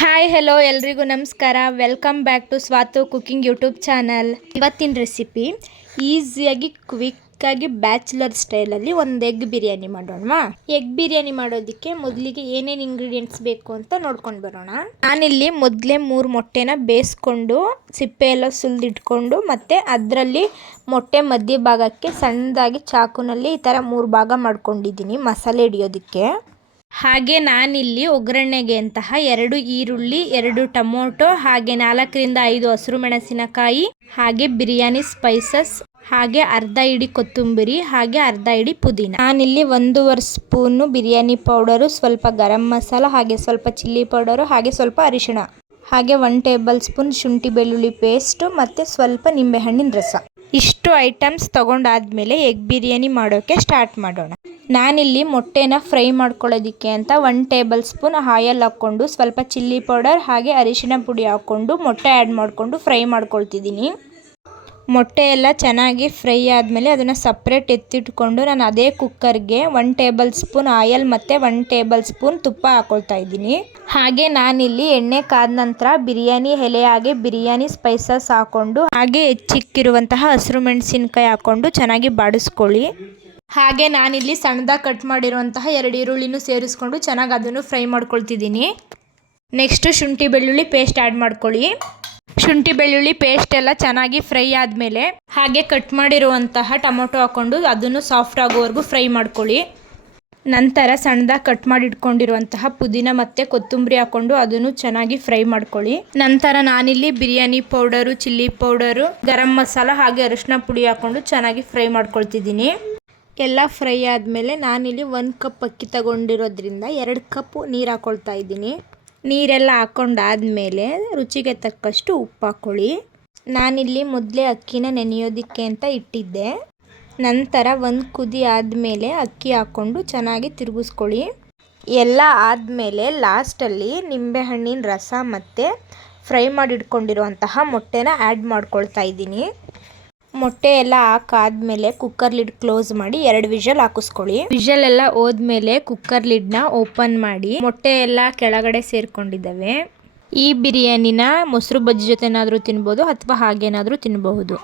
Hi hello ಎಲ್ರಿಗೂ ನಮಸ್ಕಾರ. Welcome back to Swathu cooking YouTube channel. ಇವತ್ತಿನ ರೆಸಿಪಿ ಈಸಿಯಾಗಿ ಕ್ವಿಕ್ಕಾಗಿ ಬ್ಯಾಚುಲರ್ ಸ್ಟೈಲಲ್ಲಿ ಒಂದು ಎಗ್ ಬಿರಿಯಾನಿ ಮಾಡೋಣ. ಎಗ್ ಬಿರಿಯಾನಿ ಮಾಡೋದಕ್ಕೆ ಮೊದಲಿಗೆ ಏನೇನು ಇಂಗ್ರೀಡಿಯೆಂಟ್ಸ್ ಬೇಕು ಅಂತ ನೋಡ್ಕೊಂಡು ಬರೋಣ. ನಾನಿಲ್ಲಿ ಮೊದಲೇ 3 ಮೊಟ್ಟೆನ ಬೇಯಿಸ್ಕೊಂಡು ಸಿಪ್ಪೆ ಎಲ್ಲ ಸುಲಿದಿಟ್ಕೊಂಡು ಮತ್ತು ಅದರಲ್ಲಿ ಮೊಟ್ಟೆ ಮಧ್ಯ ಭಾಗಕ್ಕೆ ಸಣ್ಣದಾಗಿ ಚಾಕುನಲ್ಲಿ ಈ ಥರ 3 ಭಾಗ ಮಾಡ್ಕೊಂಡಿದ್ದೀನಿ ಮಸಾಲೆ ಹಿಡಿಯೋದಕ್ಕೆ. ಹಾಗೆ ನಾನಿಲ್ಲಿ ಒಗ್ಗರಣೆಗೆ ಅಂತಹ 2 ಈರುಳ್ಳಿ, 2 ಟೊಮೊಟೊ, ಹಾಗೆ 4ರಿಂದ 5 ಹಸಿರು ಮೆಣಸಿನಕಾಯಿ, ಹಾಗೆ ಬಿರಿಯಾನಿ ಸ್ಪೈಸಸ್, ಹಾಗೆ ಅರ್ಧ ಹಿಡಿ ಕೊತ್ತಂಬರಿ, ಹಾಗೆ ಅರ್ಧ ಹಿಡಿ ಪುದೀನ. ನಾನಿಲ್ಲಿ 1.5 ಸ್ಪೂನು ಬಿರಿಯಾನಿ ಪೌಡರು, ಸ್ವಲ್ಪ ಗರಂ ಮಸಾಲ, ಹಾಗೆ ಸ್ವಲ್ಪ ಚಿಲ್ಲಿ ಪೌಡರು, ಹಾಗೆ ಸ್ವಲ್ಪ ಅರಿಶಿಣ, ಹಾಗೆ 1 ಟೇಬಲ್ ಸ್ಪೂನ್ ಶುಂಠಿ ಬೆಳ್ಳುಳ್ಳಿ ಪೇಸ್ಟ್ ಮತ್ತು ಸ್ವಲ್ಪ ನಿಂಬೆಹಣ್ಣಿನ ರಸ. ಇಷ್ಟು ಐಟಮ್ಸ್ ತೊಗೊಂಡಾದ್ಮೇಲೆ ಎಗ್ ಬಿರಿಯಾನಿ ಮಾಡೋಕ್ಕೆ ಸ್ಟಾರ್ಟ್ ಮಾಡೋಣ. ನಾನಿಲ್ಲಿ ಮೊಟ್ಟೆನ ಫ್ರೈ ಮಾಡ್ಕೊಳ್ಳೋದಕ್ಕೆ ಅಂತ 1 ಟೇಬಲ್ ಸ್ಪೂನ್ ಆಯಲ್ ಹಾಕ್ಕೊಂಡು ಸ್ವಲ್ಪ ಚಿಲ್ಲಿ ಪೌಡರ್ ಹಾಗೆ ಅರಿಶಿಣ ಪುಡಿ ಹಾಕ್ಕೊಂಡು ಮೊಟ್ಟೆ ಆ್ಯಡ್ ಮಾಡಿಕೊಂಡು ಫ್ರೈ ಮಾಡ್ಕೊಳ್ತಿದ್ದೀನಿ. ಮೊಟ್ಟೆ ಎಲ್ಲ ಚೆನ್ನಾಗಿ ಫ್ರೈ ಆದಮೇಲೆ ಅದನ್ನು ಸಪ್ರೇಟ್ ಎತ್ತಿಟ್ಕೊಂಡು ನಾನು ಅದೇ ಕುಕ್ಕರ್ಗೆ 1 ಟೇಬಲ್ ಸ್ಪೂನ್ ಆಯಲ್ ಮತ್ತು 1 ಟೇಬಲ್ ಸ್ಪೂನ್ ತುಪ್ಪ ಹಾಕ್ಕೊಳ್ತಾ ಇದ್ದೀನಿ. ಹಾಗೆ ನಾನಿಲ್ಲಿ ಎಣ್ಣೆ ಕಾದ ನಂತರ ಬಿರಿಯಾನಿ ಎಲೆ ಹಾಗೆ ಬಿರಿಯಾನಿ ಸ್ಪೈಸಸ್ ಹಾಕ್ಕೊಂಡು ಹಾಗೆ ಹೆಚ್ಚಿಕ್ಕಿರುವಂತಹ ಹಸಿರು ಮೆಣಸಿನಕಾಯಿ ಹಾಕ್ಕೊಂಡು ಚೆನ್ನಾಗಿ ಬಾಡಿಸ್ಕೊಳ್ಳಿ. ಹಾಗೆ ನಾನಿಲ್ಲಿ ಸಣ್ಣದಾಗಿ ಕಟ್ ಮಾಡಿರುವಂತಹ 2 ಈರುಳ್ಳಿನೂ ಸೇರಿಸ್ಕೊಂಡು ಚೆನ್ನಾಗಿ ಅದನ್ನು ಫ್ರೈ ಮಾಡ್ಕೊಳ್ತಿದ್ದೀನಿ. ನೆಕ್ಸ್ಟು ಶುಂಠಿ ಬೆಳ್ಳುಳ್ಳಿ ಪೇಸ್ಟ್ ಆ್ಯಡ್ ಮಾಡ್ಕೊಳ್ಳಿ. ಶುಂಠಿ ಬೆಳ್ಳುಳ್ಳಿ ಪೇಸ್ಟ್ ಎಲ್ಲ ಚೆನ್ನಾಗಿ ಫ್ರೈ ಆದಮೇಲೆ ಹಾಗೆ ಕಟ್ ಮಾಡಿರುವಂತಹ ಟೊಮೊಟೊ ಹಾಕ್ಕೊಂಡು ಅದನ್ನು ಸಾಫ್ಟ್ ಆಗೋವರೆಗೂ ಫ್ರೈ ಮಾಡ್ಕೊಳ್ಳಿ. ನಂತರ ಸಣ್ಣದಾಗಿ ಕಟ್ ಮಾಡಿ ಇಟ್ಕೊಂಡಿರುವಂತಹ ಪುದೀನ ಮತ್ತು ಕೊತ್ತಂಬರಿ ಹಾಕ್ಕೊಂಡು ಅದನ್ನು ಚೆನ್ನಾಗಿ ಫ್ರೈ ಮಾಡ್ಕೊಳ್ಳಿ. ನಂತರ ನಾನಿಲ್ಲಿ biryani powder, chilli powder, garam masala ಹಾಗೆ ಅರಿಶಿನ ಪುಡಿ ಹಾಕ್ಕೊಂಡು ಚೆನ್ನಾಗಿ ಫ್ರೈ ಮಾಡ್ಕೊಳ್ತಿದ್ದೀನಿ. ಎಲ್ಲ ಫ್ರೈ ಆದಮೇಲೆ ನಾನಿಲ್ಲಿ 1 ಕಪ್ ಅಕ್ಕಿ ತಗೊಂಡಿರೋದ್ರಿಂದ 2 ಕಪ್ ನೀರು ಹಾಕ್ಕೊಳ್ತಾ ಇದ್ದೀನಿ. ನೀರೆಲ್ಲ ಹಾಕ್ಕೊಂಡಾದ್ಮೇಲೆ ರುಚಿಗೆ ತಕ್ಕಷ್ಟು ಉಪ್ಪು ಹಾಕ್ಕೊಳ್ಳಿ. ನಾನಿಲ್ಲಿ ಮೊದಲೇ ಅಕ್ಕಿನ ನೆನೆಯೋದಕ್ಕೆ ಅಂತ ಇಟ್ಟಿದ್ದೆ. ನಂತರ 1 ಕುದಿ ಆದಮೇಲೆ ಅಕ್ಕಿ ಹಾಕ್ಕೊಂಡು ಚೆನ್ನಾಗಿ ತಿರುಗಿಸ್ಕೊಳ್ಳಿ. ಎಲ್ಲ ಆದಮೇಲೆ ಲಾಸ್ಟಲ್ಲಿ ನಿಂಬೆಹಣ್ಣಿನ ರಸ ಮತ್ತು ಫ್ರೈ ಮಾಡಿಟ್ಕೊಂಡಿರುವಂತಹ ಮೊಟ್ಟೆನ ಆ್ಯಡ್ ಮಾಡ್ಕೊಳ್ತಾ ಇದ್ದೀನಿ. ಮೊಟ್ಟೆ ಎಲ್ಲ ಹಾಕಾದ್ಮೇಲೆ ಕುಕ್ಕರ್ ಲಿಡ್ ಕ್ಲೋಸ್ ಮಾಡಿ 2 ವಿಷಲ್ ಹಾಕಿಸ್ಕೊಳ್ಳಿ. ವಿಷಲ್ ಎಲ್ಲ ಹೋದ್ಮೇಲೆ ಕುಕ್ಕರ್ ಲಿಡ್ನ ಓಪನ್ ಮಾಡಿ ಮೊಟ್ಟೆ ಎಲ್ಲ ಕೆಳಗಡೆ ಸೇರ್ಕೊಂಡಿದ್ದಾವೆ. ಈ ಬಿರಿಯಾನಿನ ಮೊಸರು ಬಜ್ಜಿ ಜೊತೆನಾದರೂ ತಿನ್ಬೋದು ಅಥವಾ ಹಾಗೇನಾದರೂ ತಿನ್ನಬಹುದು.